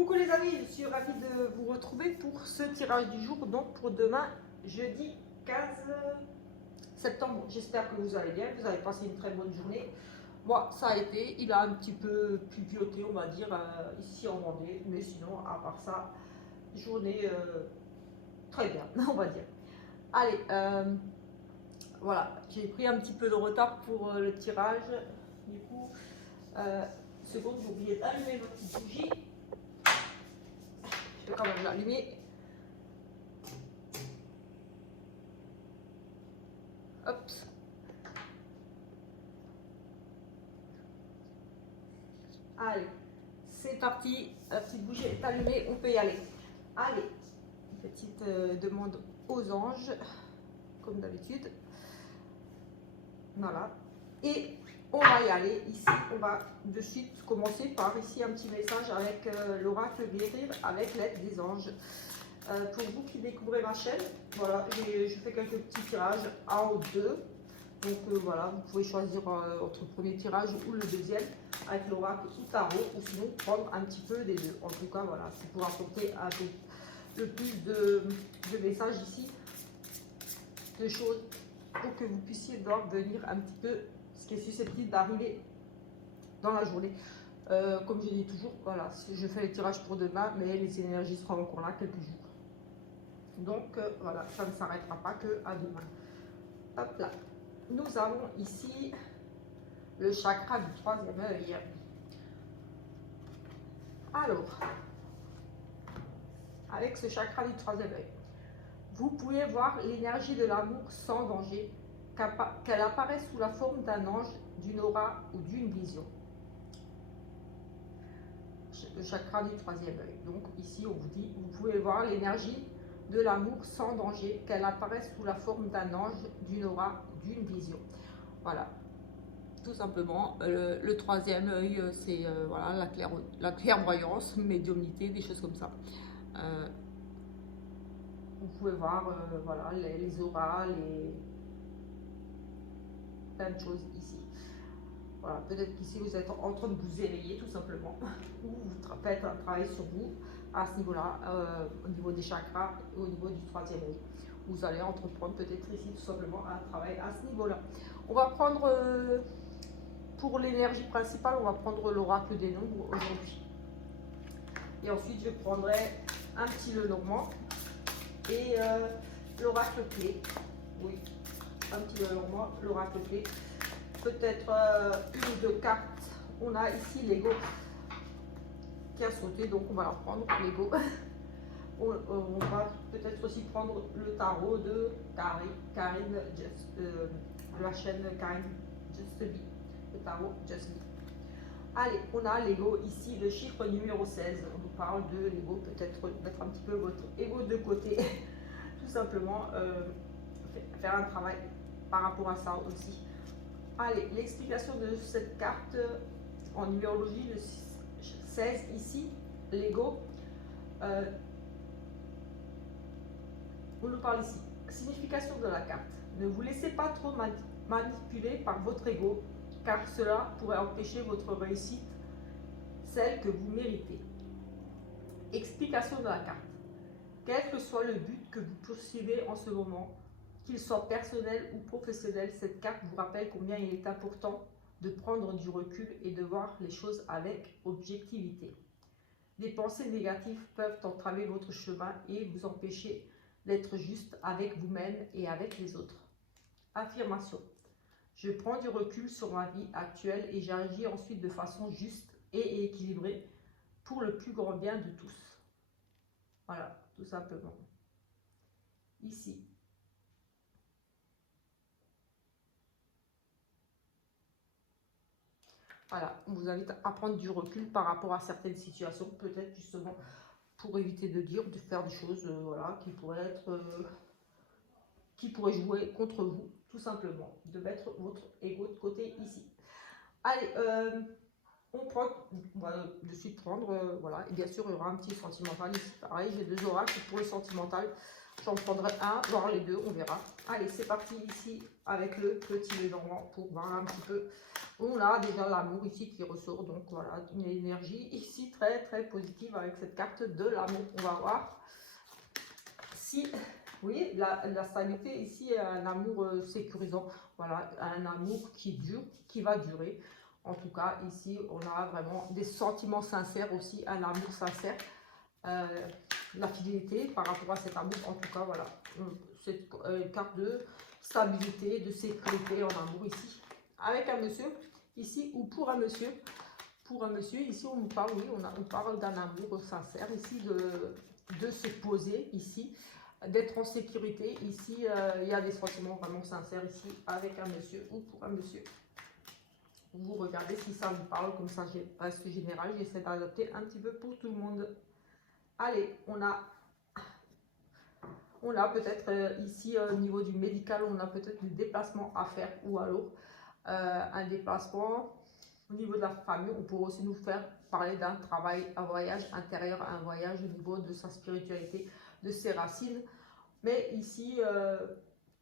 Coucou les amis, je suis ravie de vous retrouver pour ce tirage du jour, donc pour demain, jeudi 15 septembre. J'espère que vous allez bien, vous avez passé une très bonne journée. Moi, ça a été, il a un petit peu pluvioté, on va dire, ici en Vendée, mais sinon, à part ça, journée très bien, on va dire. Allez, voilà, j'ai pris un petit peu de retard pour le tirage, du coup, seconde, j'ai oublié d'allumer ma petite bougie. Je vais quand même l'allumer. Hop. Allez, c'est parti. La petite bougie est allumée, on peut y aller. Allez, petite demande aux anges, comme d'habitude. Voilà. Et on va y aller. Ici, on va de suite commencer par ici un petit message avec l'oracle guérir avec l'aide des anges. Pour vous qui découvrez ma chaîne, voilà, je fais quelques petits tirages, un ou deux. Donc voilà, vous pouvez choisir entre le premier tirage ou le deuxième avec l'oracle ou tarot, ou sinon prendre un petit peu des deux. En tout cas, voilà, c'est pour apporter un peu le plus de messages ici, de choses pour que vous puissiez voir venir un petit peu ce qui est susceptible d'arriver dans la journée. Comme je dis toujours, voilà, je fais le tirage pour demain, mais les énergies seront encore là quelques jours. Donc voilà, ça ne s'arrêtera pas que à demain. Hop là. Nous avons ici le chakra du troisième œil. Alors, avec ce chakra du troisième œil, vous pouvez voir l'énergie de l'amour sans danger, qu'elle apparaît sous la forme d'un ange, d'une aura ou d'une vision. Le chakra du troisième œil. Donc ici, on vous dit, vous pouvez voir l'énergie de l'amour sans danger, qu'elle apparaît sous la forme d'un ange, d'une aura, d'une vision. Voilà. Tout simplement, le troisième œil, c'est voilà, la clairvoyance, médiumnité, des choses comme ça. Vous pouvez voir voilà, les auras, plein de choses ici. Voilà, peut-être qu'ici vous êtes en train de vous éveiller tout simplement, ou vous faites un travail sur vous à ce niveau-là, au niveau des chakras et au niveau du troisième œil. Vous allez entreprendre peut-être ici tout simplement un travail à ce niveau-là. On va prendre, pour l'énergie principale, on va prendre l'oracle des nombres aujourd'hui. Et ensuite, je prendrai un petit Lenormand et l'oracle clé. Oui, un petit Lenormand, l'oracle clé. Peut-être une ou deux cartes. On a ici l'ego qui a sauté, donc on va la prendre, l'ego. On va peut-être aussi prendre le tarot de Karine de la chaîne Karine Just Be, le tarot Just Be. Allez, on a l'ego ici, le chiffre numéro 16. On nous parle de l'ego, peut-être mettre un petit peu votre ego de côté, tout simplement faire un travail par rapport à ça aussi. Allez, l'explication de cette carte en numérologie, le 16 ici, l'ego. On nous parle ici. Signification de la carte. Ne vous laissez pas trop manipuler par votre ego, car cela pourrait empêcher votre réussite, celle que vous méritez. Explication de la carte. Quel que soit le but que vous poursuivez en ce moment, qu'il soit personnel ou professionnel, cette carte vous rappelle combien il est important de prendre du recul et de voir les choses avec objectivité. Des pensées négatives peuvent entraver votre chemin et vous empêcher d'être juste avec vous-même et avec les autres. Affirmation. Je prends du recul sur ma vie actuelle et j'agis ensuite de façon juste et équilibrée pour le plus grand bien de tous. Voilà, tout simplement. Ici. Voilà, on vous invite à prendre du recul par rapport à certaines situations, peut-être justement pour éviter de faire des choses voilà, qui pourraient jouer contre vous, tout simplement, de mettre votre ego de côté ici. Allez, On prend, on va de suite prendre, voilà, et bien sûr il y aura un petit sentimental ici, pareil, j'ai 2 oracles pour le sentimental, j'en prendrai un, voire les deux, on verra. Allez, c'est parti ici avec le petit Lénormand pour voir un petit peu. On a déjà l'amour ici qui ressort, donc voilà, une énergie ici très très positive avec cette carte de l'amour. On va voir si, oui, la stabilité ici, un amour sécurisant, voilà, un amour qui dure, qui va durer. En tout cas, ici, on a vraiment des sentiments sincères aussi, un amour sincère, euh, la fidélité par rapport à cet amour. En tout cas, voilà, cette carte de stabilité, de sécurité en amour ici, avec un monsieur ici, ou pour un monsieur. Pour un monsieur, ici, on nous parle, oui, on parle d'un amour sincère ici, de se poser ici, d'être en sécurité. Ici, il y a des sentiments vraiment sincères ici, avec un monsieur ou pour un monsieur. Vous regardez si ça vous parle, comme ça, reste général, j'essaie d'adapter un petit peu pour tout le monde. Allez, on a peut-être ici, au niveau du médical, on a peut-être des déplacements à faire, ou alors un déplacement. Au niveau de la famille, on pourrait aussi nous faire parler d'un travail, un voyage intérieur, un voyage au niveau de sa spiritualité, de ses racines. Mais ici,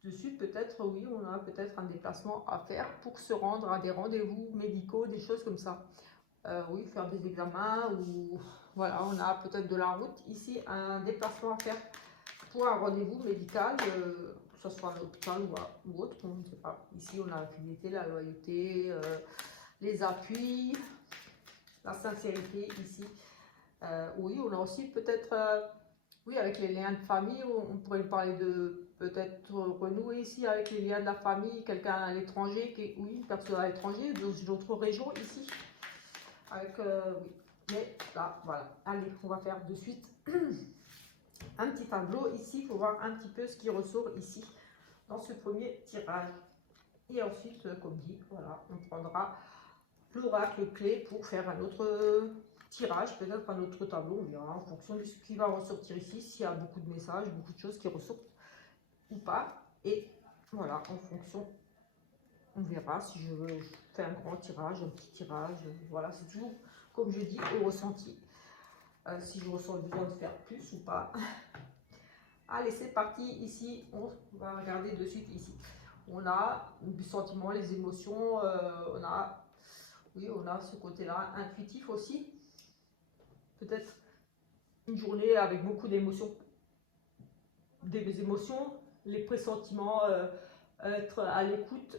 de suite, peut-être, oui, on a peut-être un déplacement à faire pour se rendre à des rendez-vous médicaux, des choses comme ça. Oui, faire des examens, ou voilà, on a peut-être de la route. Ici, un déplacement à faire pour un rendez-vous médical, que ce soit à l'hôpital ou autre, on ne sait pas. Ici, on a la fidélité, la loyauté, les appuis, la sincérité ici. Oui, on a aussi peut-être, oui, avec les liens de famille, on pourrait parler de peut-être renouer ici avec les liens de la famille, quelqu'un à l'étranger, oui, une personne à l'étranger, d'autres régions ici. Avec, oui, mais là, voilà. Allez, on va faire de suite un petit tableau ici pour voir un petit peu ce qui ressort ici dans ce premier tirage. Et ensuite, comme dit, voilà, on prendra l'oracle clé pour faire un autre tirage, peut-être un autre tableau, on verra en fonction de ce qui va ressortir ici, s'il y a beaucoup de messages, beaucoup de choses qui ressortent ou pas. Et voilà, en fonction, on verra si je veux faire un grand tirage, un petit tirage, voilà, c'est toujours, comme je dis, au ressenti. Si je ressens le besoin de faire plus ou pas. Allez, c'est parti. Ici, on va regarder de suite ici. On a les sentiments, les émotions, on a, oui, on a ce côté-là intuitif aussi. Peut-être une journée avec beaucoup d'émotions, des émotions, les pressentiments, être à l'écoute.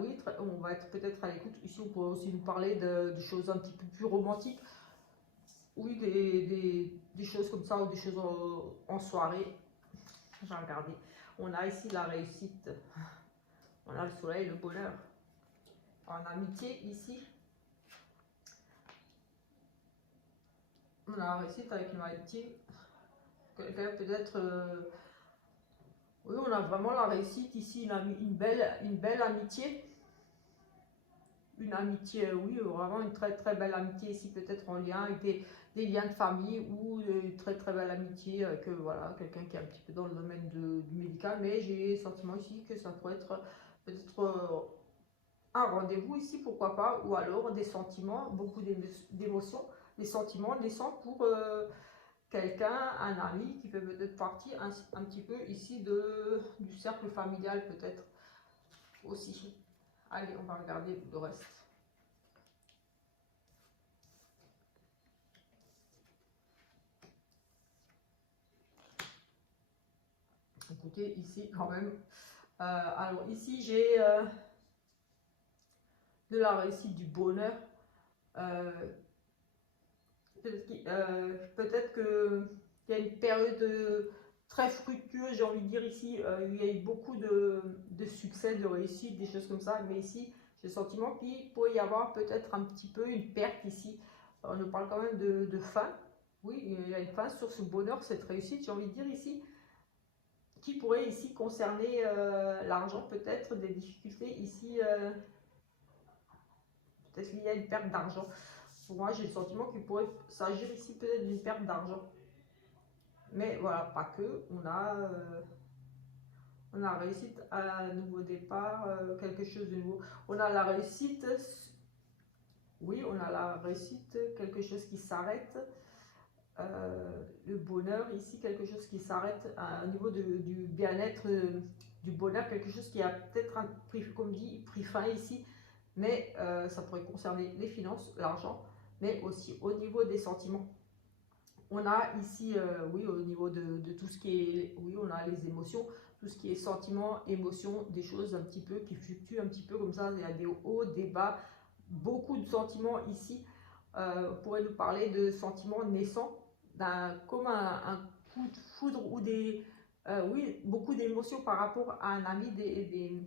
Oui, on va être peut-être à l'écoute. Ici, on pourrait aussi nous parler de choses un petit peu plus romantiques. Oui, des choses comme ça, ou des choses en soirée. J'ai regardé. On a ici la réussite. On a le soleil, le bonheur. En amitié, ici. On a la réussite avec une amitié. Quelqu'un peut-être... oui, on a vraiment la réussite ici, une belle amitié. Une amitié, oui, vraiment une très très belle amitié ici, peut-être en lien avec des liens de famille, ou une très très belle amitié avec voilà, quelqu'un qui est un petit peu dans le domaine du médical. Mais j'ai le sentiment ici que ça pourrait être peut-être un rendez-vous ici, pourquoi pas, ou alors des sentiments, beaucoup d'émotions, des sentiments naissants pour quelqu'un, un ami qui peut peut-être partir un petit peu ici du cercle familial peut-être aussi. Allez, on va regarder le reste. Écoutez, ici quand même. Alors ici j'ai de la réussite, du bonheur. Peut-être qu'il y a une période très fructueuse, j'ai envie de dire ici, il y a eu beaucoup de succès, de réussite, des choses comme ça, mais ici, j'ai le sentiment qu'il pourrait y avoir peut-être un petit peu une perte ici. On nous parle quand même de fin. Oui, il y a une fin sur ce bonheur, cette réussite, j'ai envie de dire ici, qui pourrait ici concerner l'argent, peut-être des difficultés ici, peut-être qu'il y a une perte d'argent. Pour moi, j'ai le sentiment qu'il pourrait s'agir ici peut-être d'une perte d'argent. Mais voilà, pas que. On a réussite à un nouveau départ, quelque chose de nouveau. On a la réussite oui, on a la réussite, quelque chose qui s'arrête. Le bonheur ici, quelque chose qui s'arrête au niveau du bien-être, du bonheur, quelque chose qui a peut-être, comme dit, pris fin ici, mais ça pourrait concerner les finances, l'argent, mais aussi au niveau des sentiments. On a ici, oui, au niveau de tout ce qui est, oui, on a les émotions, tout ce qui est sentiments, émotions, des choses un petit peu qui fluctuent un petit peu comme ça, il y a des hauts, des bas, beaucoup de sentiments ici. On pourrait nous parler de sentiments naissants, comme un coup de foudre ou oui, beaucoup d'émotions par rapport à un ami,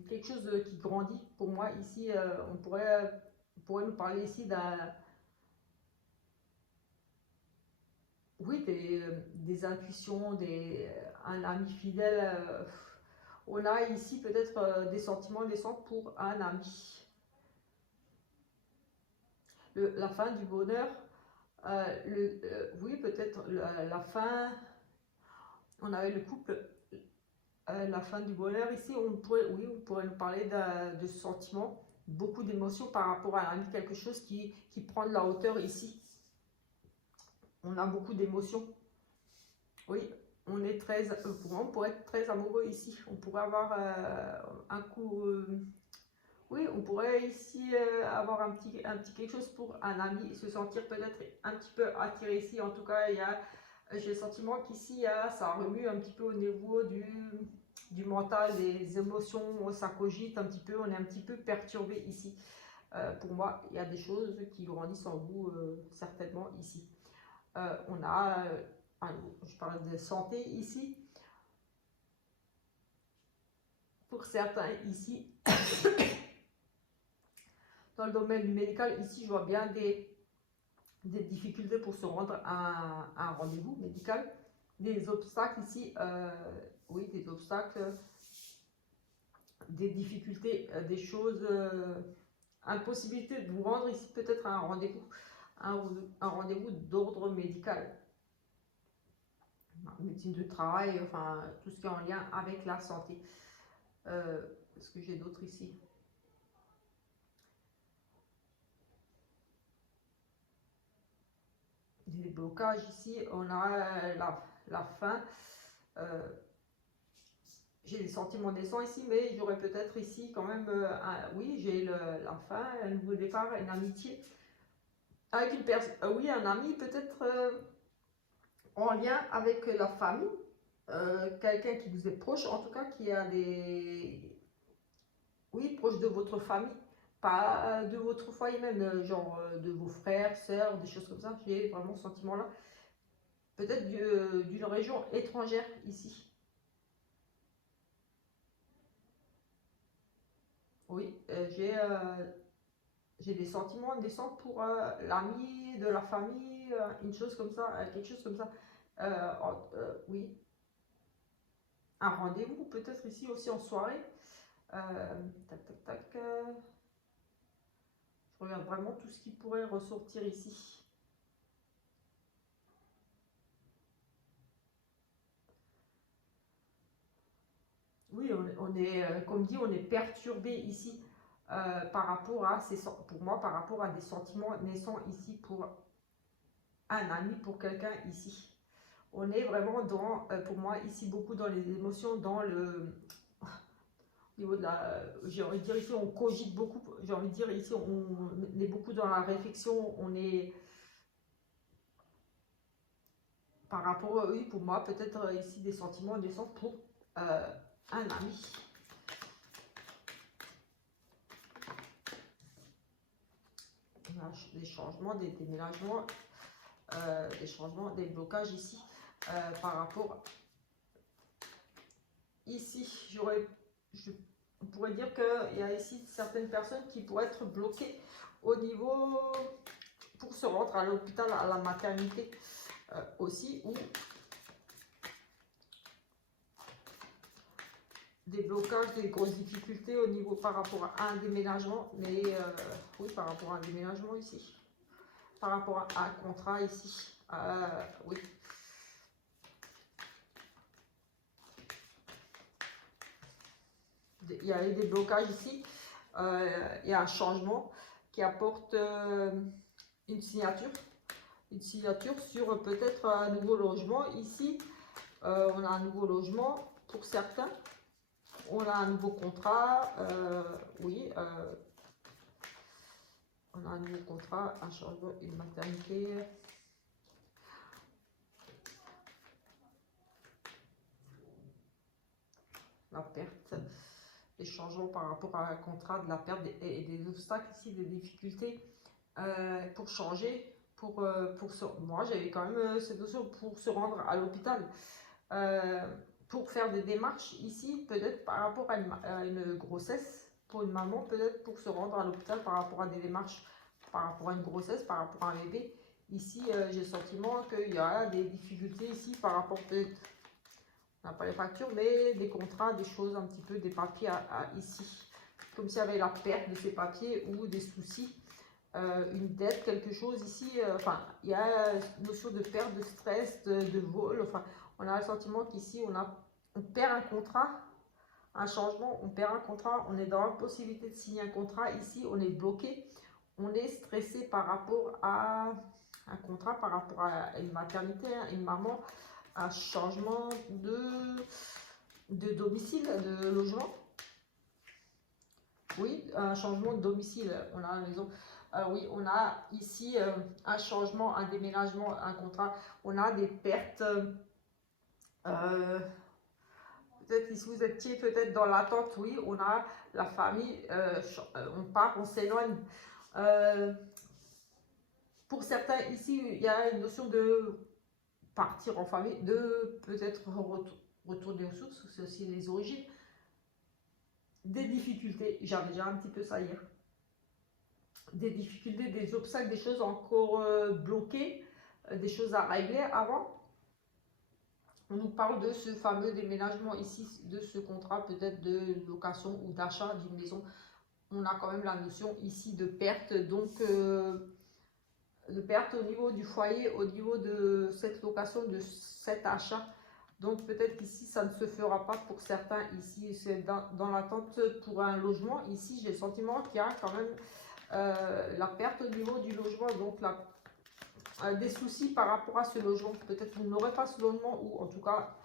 quelque chose qui grandit. Pour moi, ici, on pourrait nous parler ici oui, des intuitions, un ami fidèle. On a ici peut-être des sentiments naissants pour un ami. La fin du bonheur, oui, peut-être la fin, on avait le couple, la fin du bonheur ici, oui, on pourrait nous parler de sentiments, beaucoup d'émotions par rapport à un ami, quelque chose qui prend de la hauteur ici. On a beaucoup d'émotions. Oui, on pourrait être très amoureux ici. On pourrait avoir un coup. Oui, on pourrait ici avoir un petit quelque chose pour un ami, se sentir peut-être un petit peu attiré ici. En tout cas, j'ai le sentiment qu'ici, ça remue un petit peu au niveau du mental, des émotions, ça cogite un petit peu, on est un petit peu perturbé ici. Pour moi, il y a des choses qui grandissent en vous, certainement ici. On a, je parle de santé ici. Pour certains ici, dans le domaine du médical, ici, je vois bien des difficultés pour se rendre à un rendez-vous médical. Des obstacles ici, oui, des obstacles, des difficultés, des choses, impossibilité de vous rendre ici peut-être à un rendez-vous, un rendez-vous d'ordre médical. Médecine de travail, enfin, tout ce qui est en lien avec la santé. Est-ce que j'ai d'autres ici? Des blocages ici, on a la fin. J'ai des sentiments naissants ici, mais j'aurais peut-être ici quand même, oui, j'ai la fin, un nouveau départ, une amitié avec une personne, oui, un ami peut-être en lien avec la famille, quelqu'un qui vous est proche, en tout cas qui a oui, proche de votre famille, pas de votre foyer même, genre de vos frères, sœurs, des choses comme ça. J'ai vraiment ce sentiment-là. Peut-être d'une région étrangère ici. Oui, j'ai des sentiments naissants pour l'ami de la famille, une chose comme ça, quelque chose comme ça. Oui, un rendez-vous peut-être ici aussi en soirée. Tac, tac, tac. Je regarde vraiment tout ce qui pourrait ressortir ici. Oui, on est, comme dit, on est perturbé ici par rapport à pour moi, par rapport à des sentiments naissants ici pour un ami, pour quelqu'un ici. On est vraiment pour moi, ici, beaucoup dans les émotions, dans au niveau de j'ai envie de dire ici, on cogite beaucoup, j'ai envie de dire ici, on est beaucoup dans la réflexion, on est par rapport, oui, pour moi, peut-être ici, des sentiments naissants pour un ami. Des changements, des déménagements, des changements, des blocages ici par rapport ici. On pourrait dire qu'il y a ici certaines personnes qui pourraient être bloquées au niveau pour se rendre à l'hôpital, à la maternité aussi, ou des blocages, des grosses difficultés au niveau par rapport à un déménagement, mais oui, par rapport à un déménagement ici, par rapport à un contrat ici, oui. Il y a eu des blocages ici, il y a un changement qui apporte une signature sur peut-être un nouveau logement. Ici, on a un nouveau logement pour certains. On a un nouveau contrat, oui, on a un nouveau contrat, un changement, une maternité. La perte, les changements par rapport à un contrat, de la perte et des obstacles ici, des difficultés pour changer, moi j'avais quand même cette notion pour se rendre à l'hôpital, pour faire des démarches ici, peut-être par rapport à une grossesse, pour une maman, peut-être pour se rendre à l'hôpital par rapport à des démarches, par rapport à une grossesse, par rapport à un bébé. Ici, j'ai le sentiment qu'il y a des difficultés ici par rapport peut-être, on n'a pas les factures, mais des contrats, des choses un petit peu, des papiers ici. Comme s'il y avait la perte de ces papiers ou des soucis, une dette, quelque chose ici. Enfin, il y a une notion de perte, de stress, de vol. Enfin, on a le sentiment qu'ici, on perd un contrat, un changement, on perd un contrat, on est dans l'impossibilité de signer un contrat. Ici, on est bloqué, on est stressé par rapport à un contrat, par rapport à une maternité, hein, une maman, un changement de domicile, de logement. Oui, un changement de domicile. On a la maison. Oui, on a ici un changement, un déménagement, un contrat. On a des pertes. Peut-être si vous étiez peut-être dans l'attente, oui, on a la famille, on part, on s'éloigne. Pour certains ici, il y a une notion de partir en famille, de peut-être retourner aux sources, c'est aussi les origines. Des difficultés, j'avais déjà un petit peu ça hier. Des difficultés, des obstacles, des choses encore bloquées, des choses à régler avant. On nous parle de ce fameux déménagement ici, de ce contrat peut-être de location ou d'achat d'une maison. On a quand même la notion ici de perte, donc de perte au niveau du foyer, au niveau de cette location, de cet achat. Donc peut-être qu'ici, ça ne se fera pas pour certains. Ici, c'est dans l'attente pour un logement. Ici, j'ai le sentiment qu'il y a quand même la perte au niveau du logement. Donc des soucis par rapport à ce logement. Peut-être que vous n'aurez pas ce logement ou en tout cas,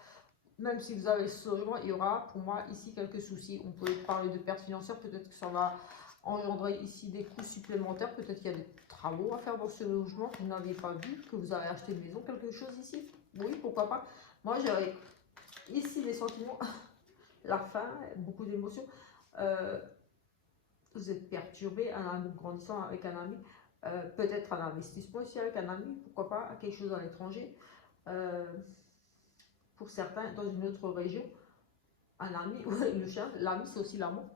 même si vous avez ce logement, il y aura pour moi ici quelques soucis. On peut parler de perte financière. Peut-être que ça va engendrer ici des coûts supplémentaires. Peut-être qu'il y a des travaux à faire dans ce logement que vous n'avez pas vu, que vous avez acheté une maison, quelque chose ici. Oui, pourquoi pas. Moi, j'avais ici des sentiments, la faim, beaucoup d'émotions. Vous êtes perturbé, un ami grandissant avec un ami, peut-être un investissement aussi avec un ami, pourquoi pas, quelque chose à l'étranger. Pour certains, dans une autre région, un ami, le chien, l'ami, c'est aussi l'amant.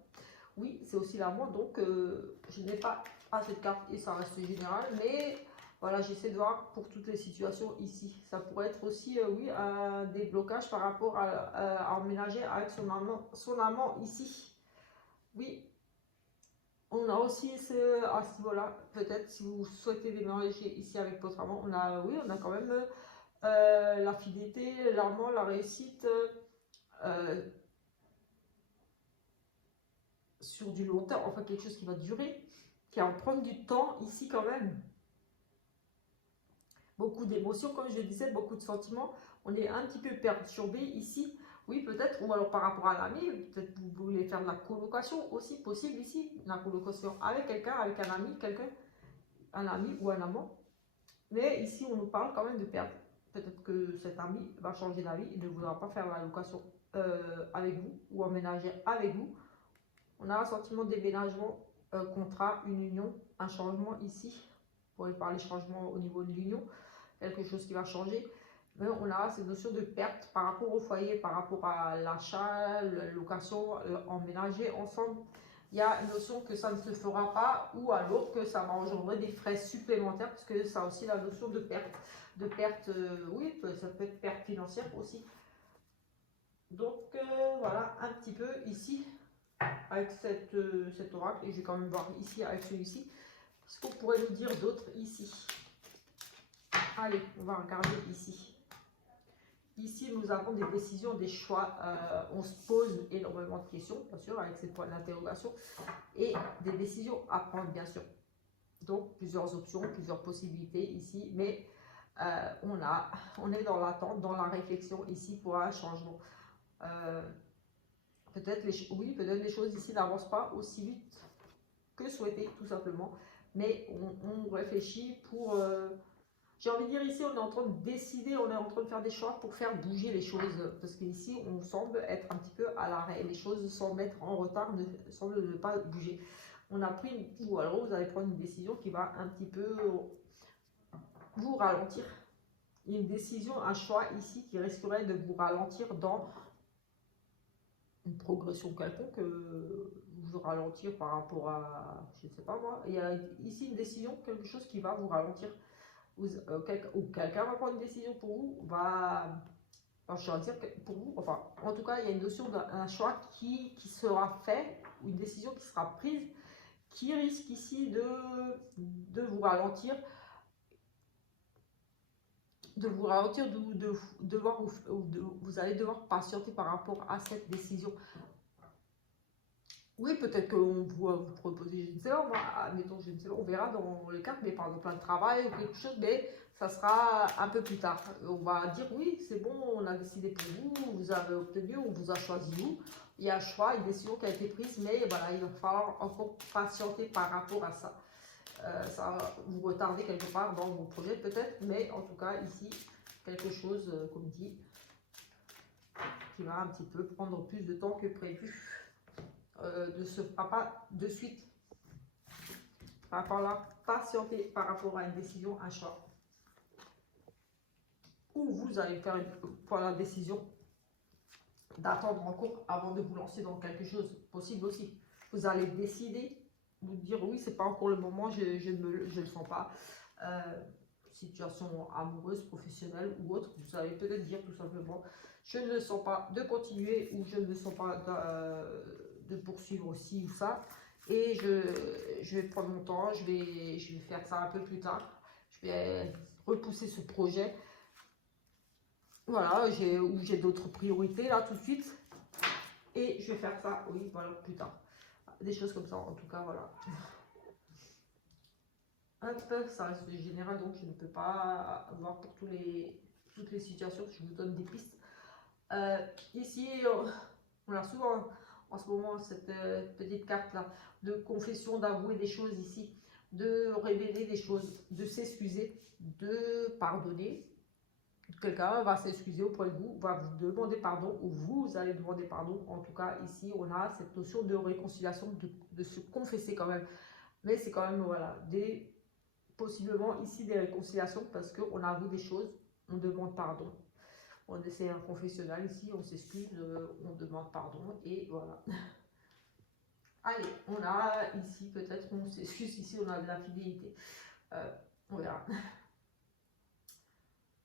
Oui, c'est aussi l'amant, donc je n'ai pas à cette carte et ça reste général, mais voilà, j'essaie de voir pour toutes les situations ici. Ça pourrait être aussi, oui, des blocages par rapport à emménager avec son amant ici. Oui, on a aussi à ce niveau-là, peut-être si vous souhaitez déménager ici avec votre amant, oui, on a quand même la fidélité, l'amant, la réussite. Sur du long terme, enfin quelque chose qui va durer, qui va prendre du temps ici quand même. Beaucoup d'émotions, comme je le disais, beaucoup de sentiments. On est un petit peu perturbé ici. Oui, peut-être, ou alors par rapport à l'ami, peut-être vous voulez faire de la colocation aussi, possible ici. La colocation avec quelqu'un, avec un ami, un ami ou un amant. Mais ici, on nous parle quand même de perdre. Peut-être que cet ami va changer d'avis et ne voudra pas faire la location avec vous ou emménager avec vous. On a un sentiment de déménagement, contrat, une union, un changement ici. On pourrait parler changement au niveau de l'union, quelque chose qui va changer. Mais on a cette notion de perte par rapport au foyer, par rapport à l'achat, la location, emménager ensemble. Il y a une notion que ça ne se fera pas ou alors que ça va engendrer des frais supplémentaires parce que ça a aussi la notion de perte. De perte, oui, ça peut être perte financière aussi. Donc voilà un petit peu ici avec cet oracle, et je vais quand même voir ici avec celui-ci ce qu'on pourrait nous dire d'autre ici. Allez, on va regarder ici. Ici, nous avons des décisions, des choix. On se pose énormément de questions, bien sûr, avec ces points d'interrogation, et des décisions à prendre, bien sûr. Donc plusieurs options, plusieurs possibilités ici, mais on est dans l'attente, dans la réflexion ici pour un changement. Peut-être peut-être les choses ici n'avancent pas aussi vite que souhaité, tout simplement, mais on réfléchit pour... j'ai envie de dire ici, on est en train de décider, on est en train de faire des choix pour faire bouger les choses, parce qu'ici, on semble être un petit peu à l'arrêt, les choses semblent être en retard, semblent ne pas bouger. On a pris, ou alors vous allez prendre une décision qui va un petit peu vous ralentir. Une décision, un choix ici qui risquerait de vous ralentir dans une progression quelconque, vous ralentir par rapport à, je ne sais pas moi, il y a ici une décision, quelque chose qui va vous ralentir, ou quelqu'un va prendre une décision pour vous, enfin, je vais dire que pour vous, enfin, en tout cas, il y a une notion d'un choix qui sera fait, ou une décision qui sera prise, qui risque ici de vous ralentir, vous allez devoir patienter par rapport à cette décision. Oui, peut-être qu'on va vous proposer, je ne sais pas, admettons, je ne sais pas, on verra dans le cadre, mais par exemple un travail ou quelque chose, mais ça sera un peu plus tard. On va dire oui, c'est bon, on a décidé pour vous, vous avez obtenu, on vous a choisi vous. Il y a un choix, une décision qui a été prise, mais voilà, il va falloir encore patienter par rapport à ça. Ça va vous retarder quelque part dans vos projets peut-être, mais en tout cas ici, quelque chose, comme dit, qui va un petit peu prendre plus de temps que prévu. Ne se fera pas de suite. Il va falloir patienter par rapport à une décision, un choix. Ou vous allez faire la décision d'attendre encore avant de vous lancer dans quelque chose. Possible aussi. Vous allez décider, vous dire oui, c'est pas encore le moment, je ne le sens pas. Situation amoureuse, professionnelle ou autre, vous allez peut-être dire tout simplement je ne sens pas de continuer ou je ne sens pas de poursuivre ci ou ça, et je vais prendre mon temps, je vais faire ça un peu plus tard, je vais repousser ce projet, voilà, ou j'ai d'autres priorités là tout de suite, et je vais faire ça, oui, voilà, plus tard. Des choses comme ça, en tout cas, voilà. Hop, ça reste général, donc je ne peux pas avoir pour toutes les situations, je vous donne des pistes. Ici, on a souvent en ce moment cette petite carte là de confession, d'avouer des choses ici, de révéler des choses, de s'excuser, de pardonner. Quelqu'un va s'excuser auprès de vous, va vous demander pardon, ou vous allez demander pardon. En tout cas, ici, on a cette notion de réconciliation, de se confesser quand même. Mais c'est quand même, voilà, possiblement ici des réconciliations parce qu'on avoue des choses, on demande pardon. On essaie un confessionnal ici, on s'excuse, on demande pardon, et voilà. Allez, on a ici, peut-être on s'excuse, ici on a de l'infidélité. On verra.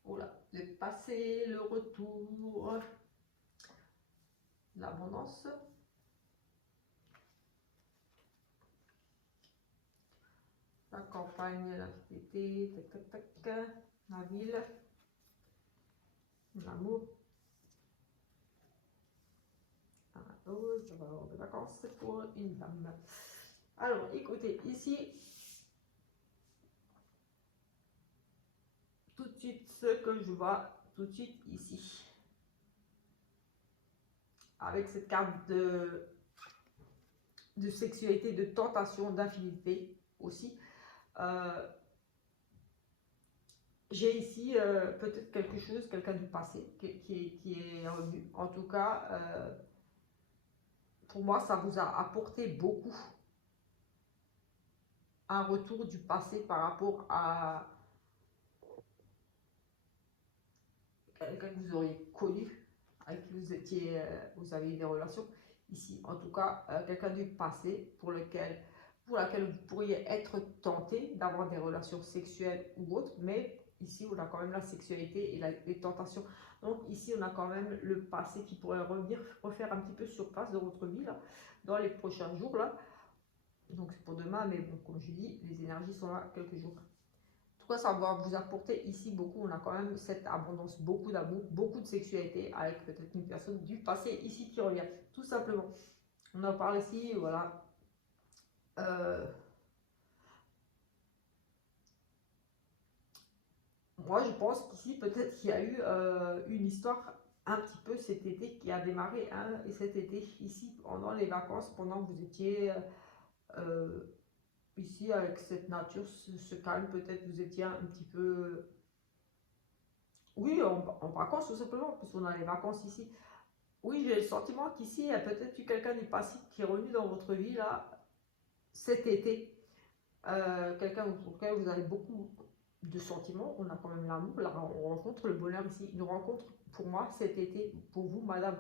Voilà, le passé, le retour, l'abondance. La campagne, l'infidélité, tac, tac, tac, la ville, l'amour. Ça va avoir des vacances pour une dame. Alors, écoutez, ici, tout de suite, ce que je vois tout de suite ici, avec cette carte de sexualité, de tentation, d'infidélité aussi. J'ai ici peut-être quelque chose, quelqu'un du passé qui est revenu. En tout cas, pour moi, ça vous a apporté beaucoup. Un retour du passé par rapport à quelqu'un que vous auriez connu, avec qui vous avez eu des relations. Ici, en tout cas, quelqu'un du passé pour laquelle vous pourriez être tenté d'avoir des relations sexuelles ou autres, mais ici, on a quand même la sexualité et les tentations. Donc ici, on a quand même le passé qui pourrait refaire un petit peu surface de votre vie là, dans les prochains jours là. Donc c'est pour demain, mais bon, comme je dis, les énergies sont là quelques jours. En tout cas, ça va vous apporter ici beaucoup. On a quand même cette abondance, beaucoup d'amour, beaucoup de sexualité avec peut-être une personne du passé ici qui revient, tout simplement. On en parle ici, voilà. Moi, je pense qu'ici, peut-être qu'il y a eu une histoire un petit peu cet été qui a démarré, hein, et cet été, ici, pendant les vacances, pendant que vous étiez euh, ici avec cette nature, ce calme, peut-être vous étiez un petit peu, oui, en vacances tout simplement, puisqu'on a les vacances ici. Oui, j'ai le sentiment qu'ici, il y a peut-être eu quelqu'un du passé qui est revenu dans votre vie, là, cet été. Quelqu'un pour lequel vous avez beaucoup de sentiments, on a quand même l'amour, la rencontre, le bonheur ici, une rencontre pour moi cet été, pour vous madame,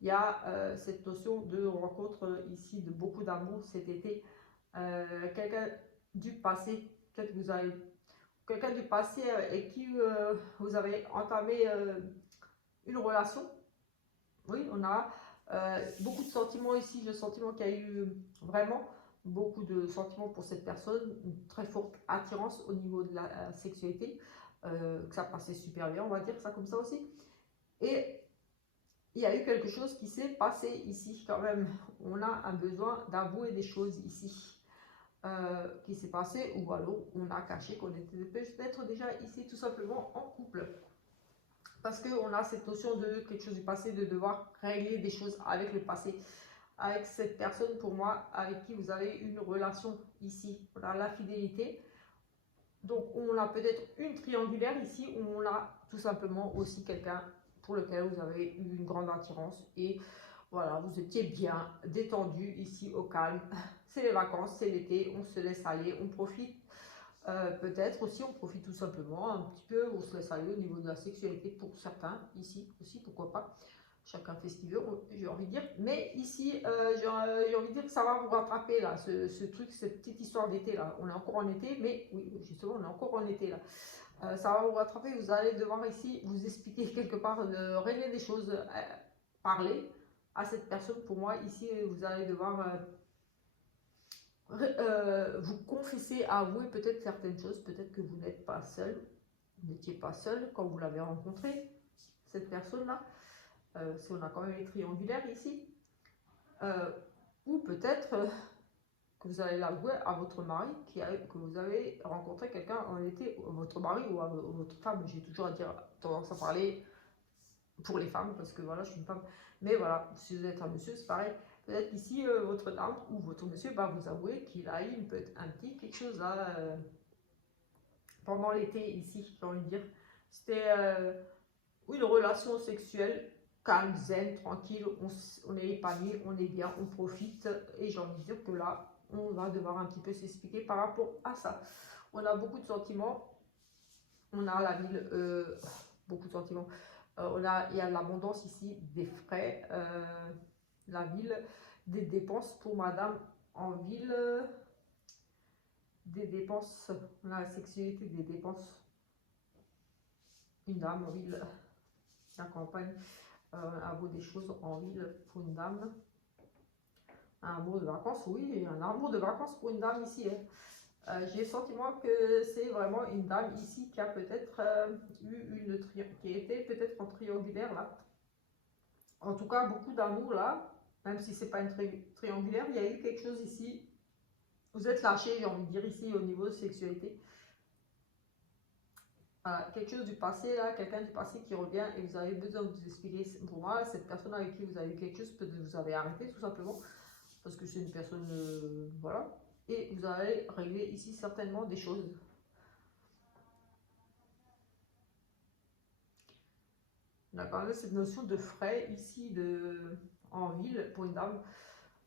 il y a cette notion de rencontre ici, de beaucoup d'amour cet été. Quelqu'un du passé, peut-être vous avez quelqu'un du passé et qui vous avez entamé une relation. Oui, on a beaucoup de sentiments ici. J'ai le sentiment qu'il y a eu vraiment beaucoup de sentiments pour cette personne, une très forte attirance au niveau de la sexualité, que ça passait super bien, on va dire ça comme ça aussi. Et il y a eu quelque chose qui s'est passé ici quand même. On a un besoin d'avouer des choses ici qui s'est passé, ou alors on a caché qu'on était peut-être déjà ici tout simplement en couple. Parce qu'on a cette notion de quelque chose du passé, de devoir régler des choses avec le passé, avec cette personne pour moi, avec qui vous avez une relation ici. On a la fidélité. Donc on a peut-être une triangulaire ici, où on a tout simplement aussi quelqu'un pour lequel vous avez eu une grande attirance. Et voilà, vous étiez bien détendu ici au calme. C'est les vacances, c'est l'été, on se laisse aller, on profite. Peut-être aussi, on profite tout simplement un petit peu, on se laisse aller au niveau de la sexualité pour certains, ici aussi, pourquoi pas. Chacun fait ce qu'il veut, j'ai envie de dire. Mais ici, j'ai envie de dire que ça va vous rattraper, là, ce truc, cette petite histoire d'été, là. On est encore en été, mais oui, justement, on est encore en été, là. Ça va vous rattraper, vous allez devoir ici vous expliquer quelque part, de régler des choses, parler à cette personne. Pour moi, ici, vous allez devoir vous confesser, avouer peut-être certaines choses, peut-être que vous n'êtes pas seul, vous n'étiez pas seul quand vous l'avez rencontré, cette personne-là, si on a quand même les triangulaires ici, euh, ou peut-être que vous allez l'avouer à votre mari, que vous avez rencontré quelqu'un en été, votre mari ou à votre femme, j'ai toujours tendance à parler pour les femmes, parce que voilà, je suis une femme, mais voilà, si vous êtes un monsieur, c'est pareil. Peut-être qu'ici, votre dame ou votre monsieur va vous avouer qu'il a eu un petit quelque chose là, pendant l'été ici, j'ai envie de dire. C'était une relation sexuelle calme, zen, tranquille, on est épanoui, on est bien, on profite. Et j'ai envie de dire que là, on va devoir un petit peu s'expliquer par rapport à ça. On a beaucoup de sentiments, on a la ville, beaucoup de sentiments. Il y a l'abondance ici des frais, la ville, des dépenses pour madame en ville, des dépenses, on a la sexualité des dépenses, une dame en ville, la campagne, un vaut des choses en ville pour une dame, un amour de vacances, oui, un amour de vacances pour une dame ici. Hein. J'ai le sentiment que c'est vraiment une dame ici qui a peut-être qui était peut-être en triangulaire là. En tout cas, beaucoup d'amour là, même si c'est pas une triangulaire, il y a eu quelque chose ici. Vous êtes lâché, j'ai envie de dire ici au niveau de sexualité. Voilà, quelque chose du passé là, quelqu'un du passé qui revient et vous avez besoin de vous expliquer. Pour moi, cette personne avec qui vous avez eu quelque chose, peut-être vous avez arrêté tout simplement parce que c'est une personne, voilà. Et vous allez régler ici certainement des choses. On a quand même cette notion de frais ici en ville pour une dame.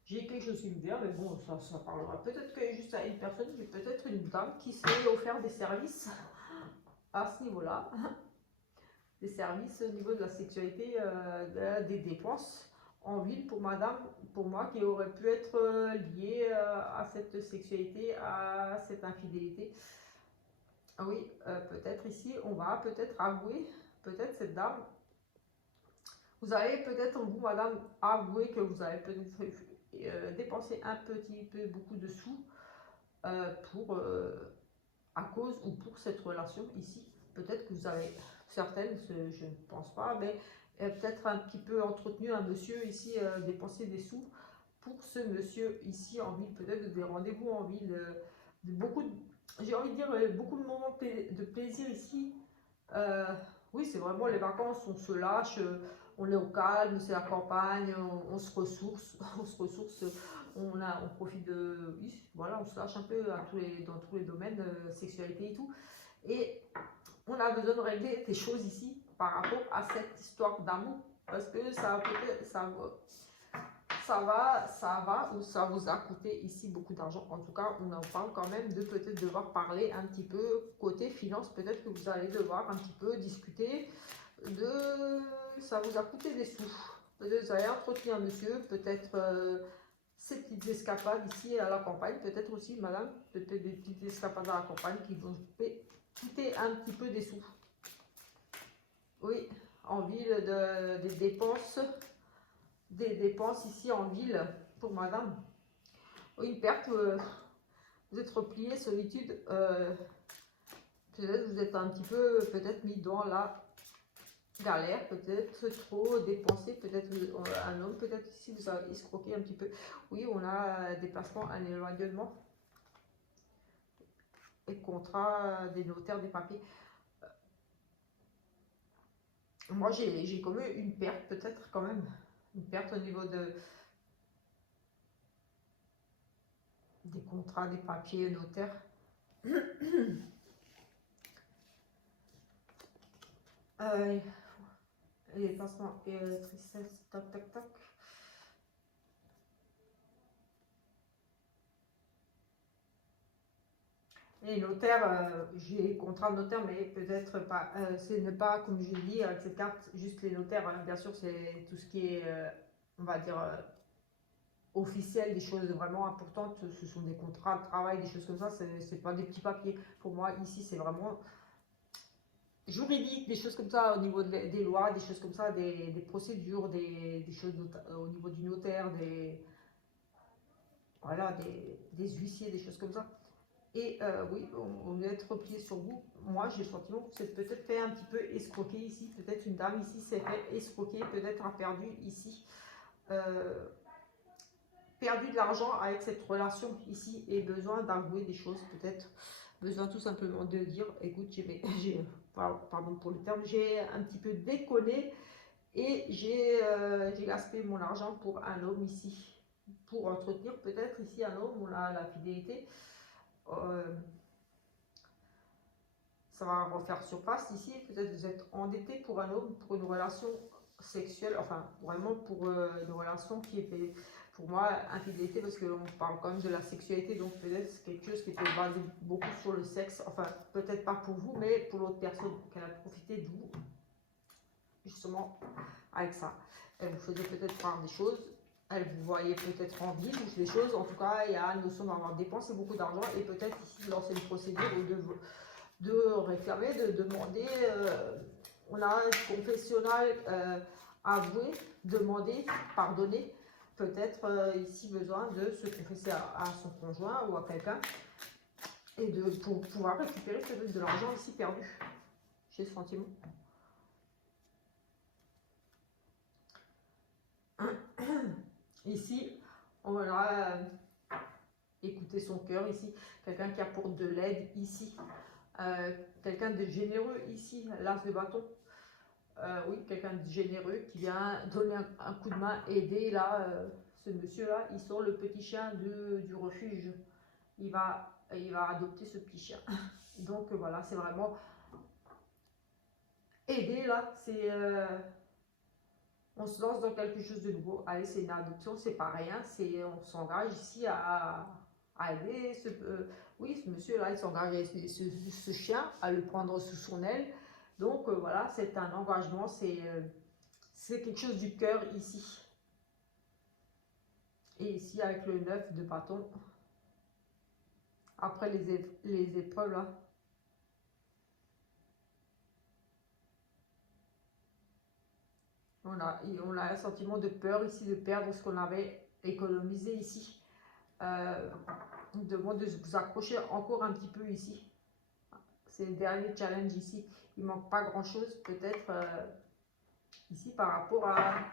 J'ai quelque chose qui me vient, mais bon, ça parlera peut-être que juste à une personne, mais peut-être une dame qui s'est offert des services à ce niveau-là, des services au niveau de la sexualité, des dépenses en ville pour madame, pour moi, qui aurait pu être liées à cette sexualité, à cette infidélité. Ah oui, peut-être ici, on va peut-être avouer, peut-être cette dame, vous allez peut-être, vous madame, avouer que vous avez peut-être dépensé un petit peu beaucoup de sous pour à cause ou pour cette relation ici. Peut-être que vous avez, certaines, je ne pense pas, mais peut-être un petit peu entretenu un monsieur ici, dépenser des sous pour ce monsieur ici en ville, peut-être des rendez-vous en ville, de beaucoup j'ai envie de dire beaucoup de moments de plaisir ici, Euh, oui, c'est vraiment les vacances, on se lâche, on est au calme, c'est la campagne, on se ressource, on se ressource, on profite de, oui, voilà, on se lâche un peu dans tous les domaines, sexualité et tout. Et on a besoin de régler des choses ici par rapport à cette histoire d'amour, parce que ça vous a coûté ici beaucoup d'argent. En tout cas, on en parle quand même de peut-être devoir parler un petit peu côté finance. Peut-être que vous allez devoir un petit peu discuter de... Ça vous a coûté des sous. Peut-être vous allez entretenir un monsieur, peut-être ces petites escapades ici à la campagne. Peut-être aussi, madame, peut-être des petites escapades à la campagne qui vont coûter un petit peu des sous. Oui, en ville, des dépenses ici en ville pour madame. Une perte, vous êtes replié, solitude, peut-être vous êtes un petit peu peut-être mis dans la galère, peut-être trop dépensé, peut-être un homme, peut-être ici vous avez escroqué un petit peu. Oui, on a des placements, un éloignement, des contrats, des notaires, des papiers. Moi j'ai comme une perte, peut-être quand même, une perte au niveau des contrats, des papiers, notaires. Les placements et tristesse, tac tac tac. Les notaires, j'ai contrat de notaire, mais peut-être pas. Ce n'est pas, comme je dis, avec cette carte, juste les notaires. Hein. Bien sûr, c'est tout ce qui est, on va dire, officiel, des choses vraiment importantes. Ce sont des contrats de travail, des choses comme ça. C'est pas des petits papiers. Pour moi, ici, c'est vraiment juridique, des choses comme ça, au niveau des lois, des choses comme ça, des procédures, des choses au niveau du notaire, voilà, des huissiers, des choses comme ça. Et oui, on va être replié sur vous. Moi, j'ai le sentiment que vous êtes peut-être fait un petit peu escroquer ici. Peut-être une dame ici s'est fait escroquer, peut-être a perdu ici, euh, perdu de l'argent avec cette relation ici et besoin d'avouer des choses, peut-être besoin tout simplement de dire, écoute, pardon pour le terme, j'ai un petit peu déconné et j'ai gaspillé mon argent pour un homme ici, pour entretenir peut-être ici un homme, on a la fidélité. Euh, Ça va refaire surface ici. Peut-être vous êtes endetté pour un homme, pour une relation sexuelle, enfin vraiment pour une relation qui était pour moi infidélité parce qu'on parle quand même de la sexualité, donc peut-être c'est quelque chose qui était basé beaucoup sur le sexe, enfin peut-être pas pour vous, mais pour l'autre personne, qu'elle a profité de vous justement avec ça. Elle vous faisait peut-être voir des choses, elle vous voyait peut-être en vie, des choses, en tout cas il y a une notion d'avoir dépensé beaucoup d'argent et peut-être ici lancer une procédure de réclamer, de demander, on a un confessionnal avoué, demander, pardonner, peut-être ici besoin de se confesser à son conjoint ou à quelqu'un et pour pouvoir récupérer peut-être de l'argent ici perdu. J'ai ce sentiment. Ici, on va écouter son cœur ici, quelqu'un qui apporte de l'aide ici, quelqu'un de généreux ici, l'as de bâton. Oui, quelqu'un de généreux qui vient donner un coup de main, aider là, ce monsieur-là, il sort le petit chien du refuge. Il va adopter ce petit chien. Donc voilà, c'est vraiment aider là, on se lance dans quelque chose de nouveau. Allez, c'est une adoption, c'est pas rien, on s'engage ici à aider oui, ce monsieur-là, il s'engage à aider ce chien, à le prendre sous son aile. Donc voilà, c'est un engagement, c'est quelque chose du cœur ici. Et ici, avec le 9 de bâton, après les épreuves là, on a un sentiment de peur ici, de perdre ce qu'on avait économisé ici. On demande de vous accrocher encore un petit peu ici. C'est le dernier challenge ici. Il manque pas grand chose, peut-être ici par rapport à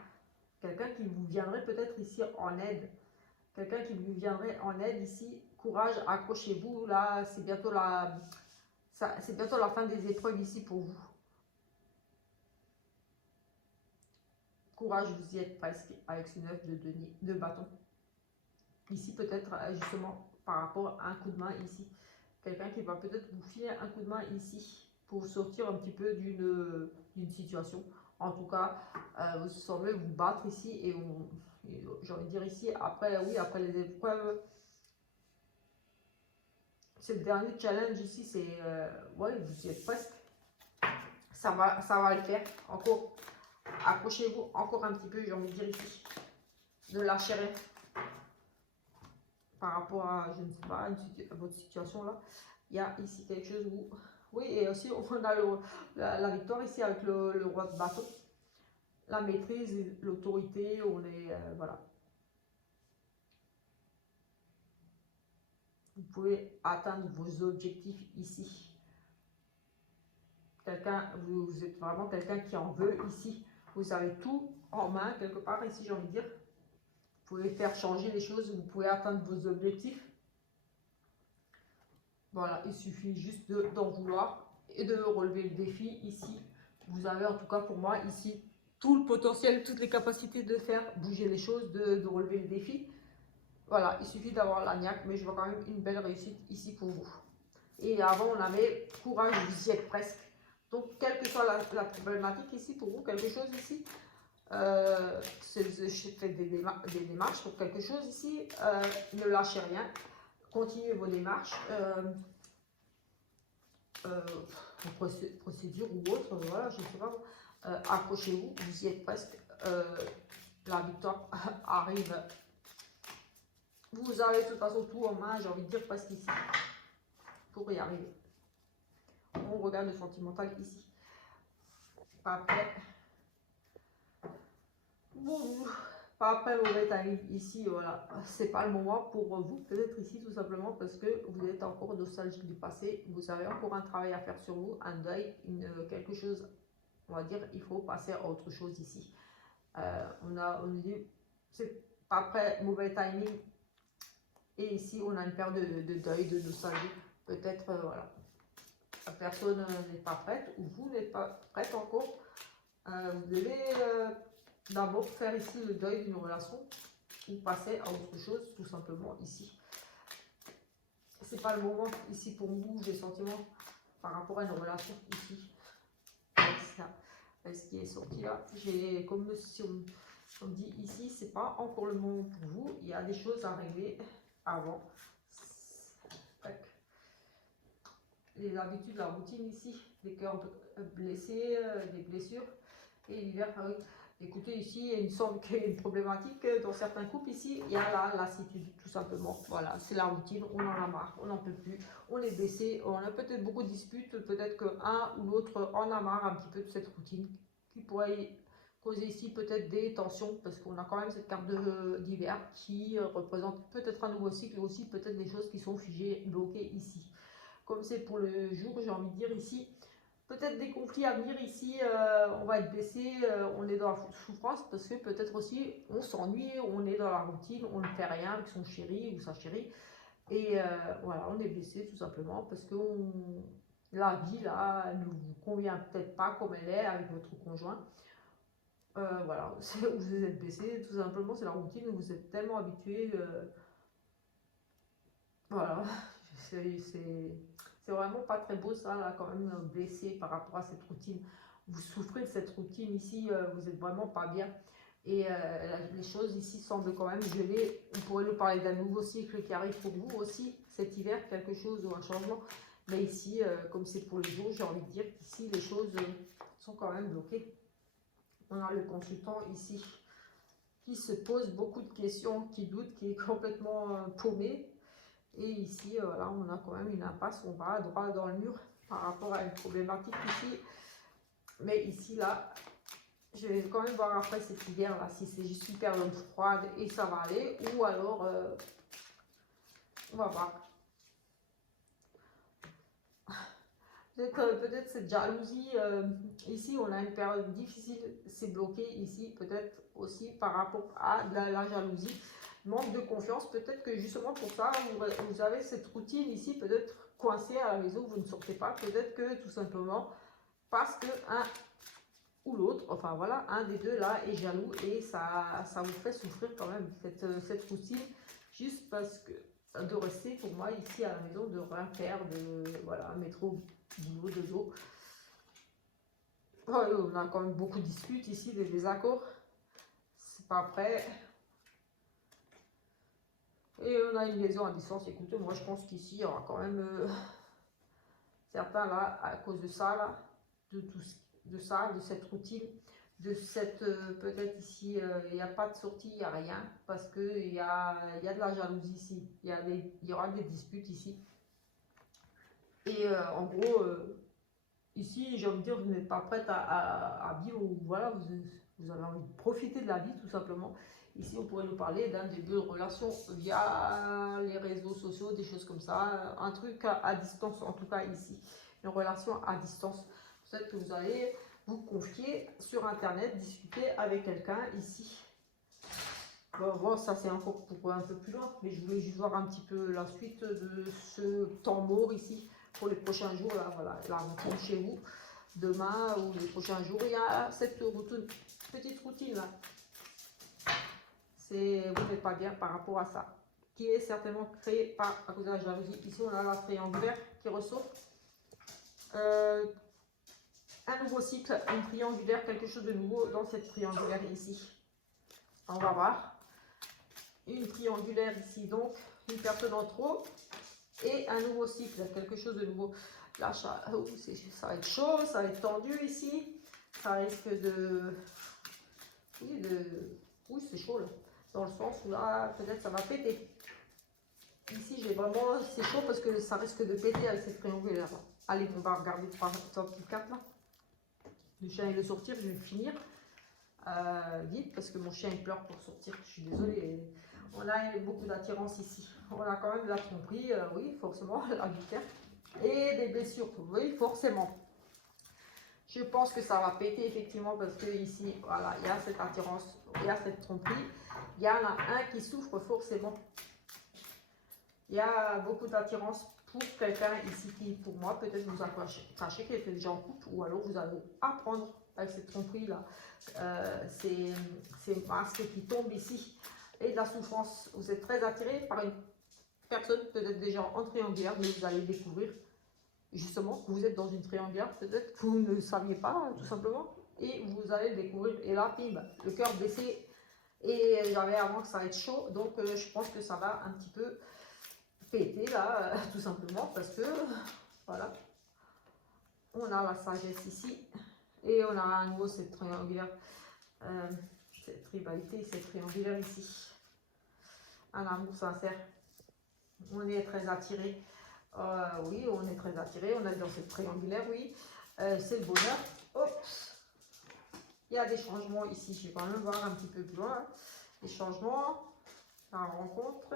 quelqu'un qui vous viendrait peut-être ici en aide. Quelqu'un qui vous viendrait en aide ici. Courage, accrochez-vous. Là, c'est bientôt la fin des épreuves ici pour vous. Courage, vous y êtes presque avec ce 9 de denier, de bâton. Ici, peut-être justement par rapport à un coup de main ici. Quelqu'un qui va peut-être vous filer un coup de main ici pour sortir un petit peu d'une situation. En tout cas, vous semblez vous battre ici et j'ai envie de dire ici, après, oui, après les épreuves, c'est le dernier challenge ici, c'est, ouais, vous y êtes presque. Ça va le faire. Encore, accrochez-vous encore un petit peu, j'ai envie de dire ici. Ne lâchez rien. Par rapport à, je ne sais pas, à votre situation là. Il y a ici quelque chose où, oui, et aussi on a la victoire ici avec le roi de bâton. La maîtrise, l'autorité, on est, voilà. Vous pouvez atteindre vos objectifs ici. Quelqu'un, vous êtes vraiment quelqu'un qui en veut ici. Vous avez tout en main quelque part ici, j'ai envie de dire. Vous pouvez faire changer les choses, vous pouvez atteindre vos objectifs. Voilà, il suffit juste d'en vouloir et de relever le défi ici. Vous avez en tout cas pour moi ici tout le potentiel, toutes les capacités de faire bouger les choses, de relever le défi. Voilà, il suffit d'avoir la niaque, mais je vois quand même une belle réussite ici pour vous. Et avant, on avait courage, vous y êtes presque. Donc, quelle que soit la problématique ici pour vous, quelque chose ici, je fais des démarches pour quelque chose ici, ne lâchez rien, continuez vos démarches, procédure ou autre, voilà, je ne sais pas, accrochez-vous, vous y êtes presque, la victoire arrive. Vous avez de toute façon tout en main, j'ai envie de dire presque ici, pour y arriver. On regarde le sentimental ici. Après, bon, après mauvais timing ici, voilà, c'est pas le moment pour vous, peut-être ici tout simplement parce que vous êtes encore nostalgique du passé, vous avez encore un travail à faire sur vous, un deuil, quelque chose, on va dire, il faut passer à autre chose ici. On dit, c'est après mauvais timing. Et ici, on a une paire de deuil, de nostalgie. Peut-être, voilà, la personne n'est pas prête ou vous n'êtes pas prête encore. Vous devez d'abord faire ici le deuil d'une relation ou passer à autre chose, tout simplement ici. C'est pas le moment ici pour vous, j'ai sentiment par rapport à une relation ici. Ce qui est sorti là, j'ai comme si on dit ici, c'est pas encore le moment pour vous. Il y a des choses à régler avant. Les habitudes, la routine ici, des cœurs blessés, des blessures. Et l'hiver, écoutez, ici, il me semble qu'il y a une problématique dans certains couples ici. Il y a la lassitude, tout simplement. Voilà, c'est la routine, on en a marre, on n'en peut plus, on est blessé, on a peut-être beaucoup de disputes, peut-être qu'un ou l'autre en a marre un petit peu de cette routine qui pourrait causer ici peut-être des tensions parce qu'on a quand même cette carte d'hiver qui représente peut-être un nouveau cycle et aussi peut-être des choses qui sont figées, bloquées ici. Comme c'est pour le jour, j'ai envie de dire ici, peut-être des conflits à venir ici, on va être blessé, on est dans la souffrance parce que peut-être aussi on s'ennuie, on est dans la routine, on ne fait rien avec son chéri ou sa chérie et voilà, on est blessé tout simplement parce que la vie là ne vous convient peut-être pas comme elle est avec votre conjoint. Voilà, vous êtes blessé, tout simplement, c'est la routine, vous êtes tellement habitué. Voilà, c'est vraiment pas très beau ça, là, quand même, blessé par rapport à cette routine. Vous souffrez de cette routine ici, vous êtes vraiment pas bien. Et les choses ici semblent quand même gelées. On pourrait nous parler d'un nouveau cycle qui arrive pour vous aussi, cet hiver, quelque chose ou un changement. Mais ici, comme c'est pour les jours, j'ai envie de dire qu'ici, les choses sont quand même bloquées. On a le consultant ici qui se pose beaucoup de questions, qui doute, qui est complètement paumé. Et ici, voilà, on a quand même une impasse, on va droit dans le mur par rapport à une problématique ici. Mais ici, là, je vais quand même voir après cet hiver, là, si c'est juste une période froide et ça va aller, ou alors, on va voir. Peut-être cette jalousie, ici on a une période difficile, c'est bloqué ici, peut-être aussi par rapport à la jalousie, manque de confiance, peut-être que justement pour ça, vous avez cette routine ici, peut-être coincée à la maison, vous ne sortez pas, peut-être que tout simplement parce que un ou l'autre, enfin voilà, un des deux là est jaloux et ça vous fait souffrir quand même cette routine, juste parce que de rester pour moi ici à la maison, de rien faire, de voilà, métro, boulot, dodo. Oh, on a quand même beaucoup de disputes ici, des désaccords, c'est pas vrai. Et on a une maison à distance. Écoutez, moi je pense qu'ici il y aura quand même certains là, à cause de ça, là, de tout de ça, de cette routine, de cette peut-être ici, il n'y a pas de sortie, il n'y a rien, parce qu'il y a de la jalousie ici, il y aura des disputes ici. Et en gros, ici, j'ai envie de dire, vous n'êtes pas prête à vivre, ou voilà, vous avez envie de profiter de la vie tout simplement. Ici, on pourrait nous parler d'un début de relation via les réseaux sociaux, des choses comme ça, un truc à distance, en tout cas ici, une relation à distance. Peut-être que vous allez vous confier sur Internet, discuter avec quelqu'un ici. Bon, ça c'est encore pour un peu plus loin, mais je voulais juste voir un petit peu la suite de ce temps mort ici pour les prochains jours. Là, voilà, la routine chez vous. Demain ou les prochains jours, il y a cette routine, petite routine là. Vous n'êtes pas bien par rapport à ça, qui est certainement créé par à cause de la jalousie. Ici, on a la triangulaire qui ressort. Un nouveau cycle, une triangulaire, quelque chose de nouveau dans cette triangulaire ici. On va voir. Une triangulaire ici, donc une personne en trop. Et un nouveau cycle, quelque chose de nouveau. Là, ça va être chaud, ça va être tendu ici. Ça risque de... Oui, c'est chaud là. Dans le sens où là, peut-être ça va péter. Ici, j'ai vraiment... C'est chaud parce que ça risque de péter avec cette triangulaire là. Allez, on va regarder trois petites cartes là. Le chien il veut sortir, je vais finir vite parce que mon chien il pleure pour sortir. Je suis désolée. On a beaucoup d'attirance ici. On a quand même de la tromperie, oui, forcément, la vitesse. Et des blessures, oui, forcément. Je pense que ça va péter effectivement parce que ici, voilà, il y a cette attirance, il y a cette tromperie. Il y en a un qui souffre forcément. Il y a beaucoup d'attirance pour quelqu'un ici qui, pour moi, peut-être vous a caché qu'il était déjà en couple, ou alors vous allez apprendre avec cette tromperie-là, ces masques qui tombent ici, et de la souffrance. Vous êtes très attiré par une personne, peut-être déjà en triangulaire, mais vous allez découvrir justement que vous êtes dans une triangulaire, peut-être que vous ne le saviez pas, tout simplement, et vous allez le découvrir. Et là, bim, le cœur baissé, et j'avais avant que ça va être chaud, donc je pense que ça va un petit peu péter là, tout simplement, parce que voilà, on a la sagesse ici et on a à nouveau cette triangulaire, cette rivalité, cette triangulaire ici, un amour sincère. On est très attiré, oui, on est très attiré, on est dans cette triangulaire, oui, c'est le bonheur. Hop, il y a des changements ici, je vais quand même voir un petit peu plus loin, les changements, la rencontre.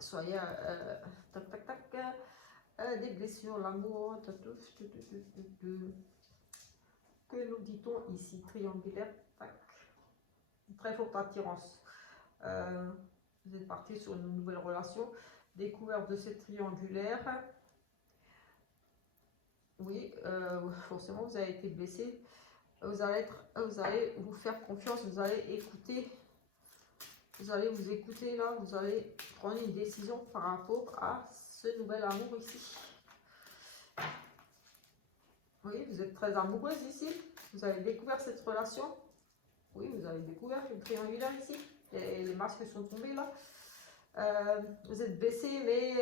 Soyez tac tac tac, des blessures, l'amour, que nous dit-on ici, triangulaire, tac. Très forte attirance. Vous êtes parti sur une nouvelle relation, découverte de cette triangulaire. Oui, forcément vous avez été blessé. Vous allez vous faire confiance, vous allez écouter. Vous allez vous écouter là, vous allez prendre une décision par rapport à ce nouvel amour ici. Oui, vous êtes très amoureuse ici. Vous avez découvert cette relation. Oui, vous avez découvert une triangulaire ici. Et les masques sont tombés là. Vous êtes baissé, mais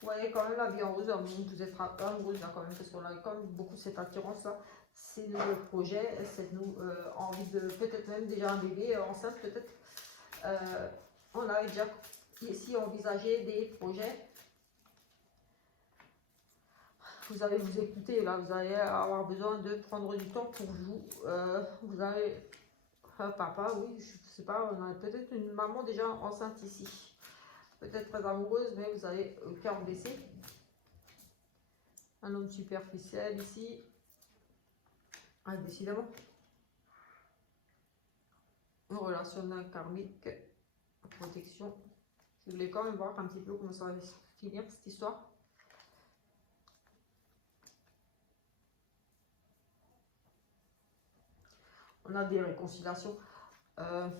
vous voyez quand même la vie en rose. Vous êtes amoureuse là quand même, parce qu'on a quand même beaucoup cette attirance là. C'est le projet, c'est nous envie de peut-être même déjà un bébé enceinte peut-être. On avait déjà ici envisagé des projets. Vous allez vous écouter là, vous allez avoir besoin de prendre du temps pour vous. Vous avez papa, oui, je sais pas, on a peut-être une maman déjà enceinte ici. Peut-être très amoureuse, mais vous avez le cœur blessé. Un homme superficiel ici. Ah, décidément. Une relation karmique, protection. Je voulais quand même voir un petit peu comment ça va se finir cette histoire. on a des réconciliations. On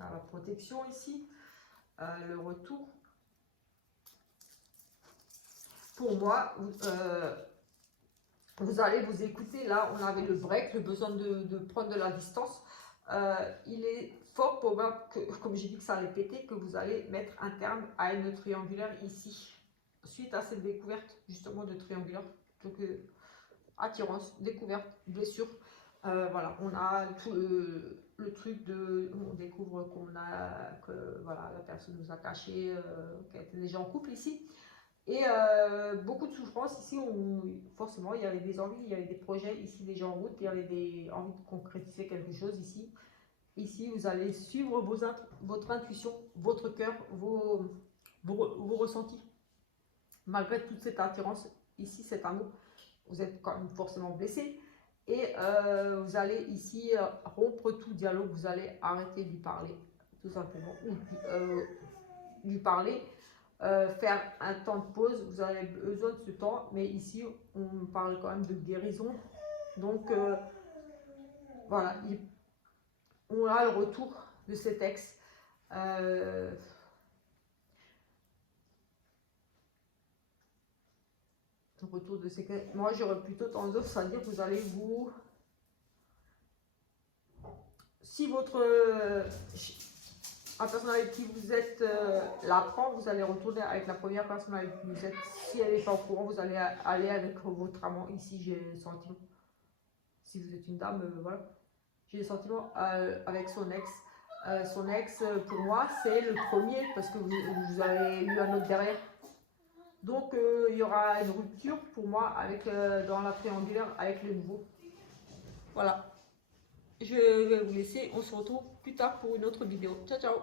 a la protection ici, le retour. Pour moi, vous allez vous écouter. Là, on avait le break, le besoin de prendre de la distance. Il est fort probable que, comme j'ai dit que ça allait péter, que vous allez mettre un terme à une triangulaire ici. Suite à cette découverte justement de triangulaire, donc attirance, découverte, blessure. Voilà, on a tout le truc de, on découvre que voilà, la personne nous a caché qu'elle était déjà en couple ici. Et beaucoup de souffrance ici, forcément il y avait des envies, il y avait des projets ici déjà en route, il y avait des envies de concrétiser quelque chose ici. Ici vous allez suivre votre intuition, votre cœur, vos ressentis. Malgré toute cette attirance, ici cet amour, vous êtes quand même forcément blessé. Et vous allez ici rompre tout dialogue, vous allez arrêter de lui parler, tout simplement, ou lui parler. Faire un temps de pause, vous avez besoin de ce temps, mais ici on parle quand même de guérison, donc voilà, on a le retour de cet ex. Le retour de ces... Moi j'aurais plutôt tendance à dire que vous allez vous... Si votre... la personne avec qui vous êtes l'apprend, vous allez retourner avec la première personne avec qui vous êtes. Si elle n'est pas au courant, vous allez aller avec votre amant. Ici, j'ai le sentiment. Si vous êtes une dame, voilà. J'ai le sentiment avec son ex. Son ex, pour moi, c'est le premier parce que vous avez eu un autre derrière. Donc, il y aura une rupture pour moi avec, dans la triangulaire avec le nouveau. Voilà. Je vais vous laisser. On se retrouve plus tard pour une autre vidéo. Ciao, ciao.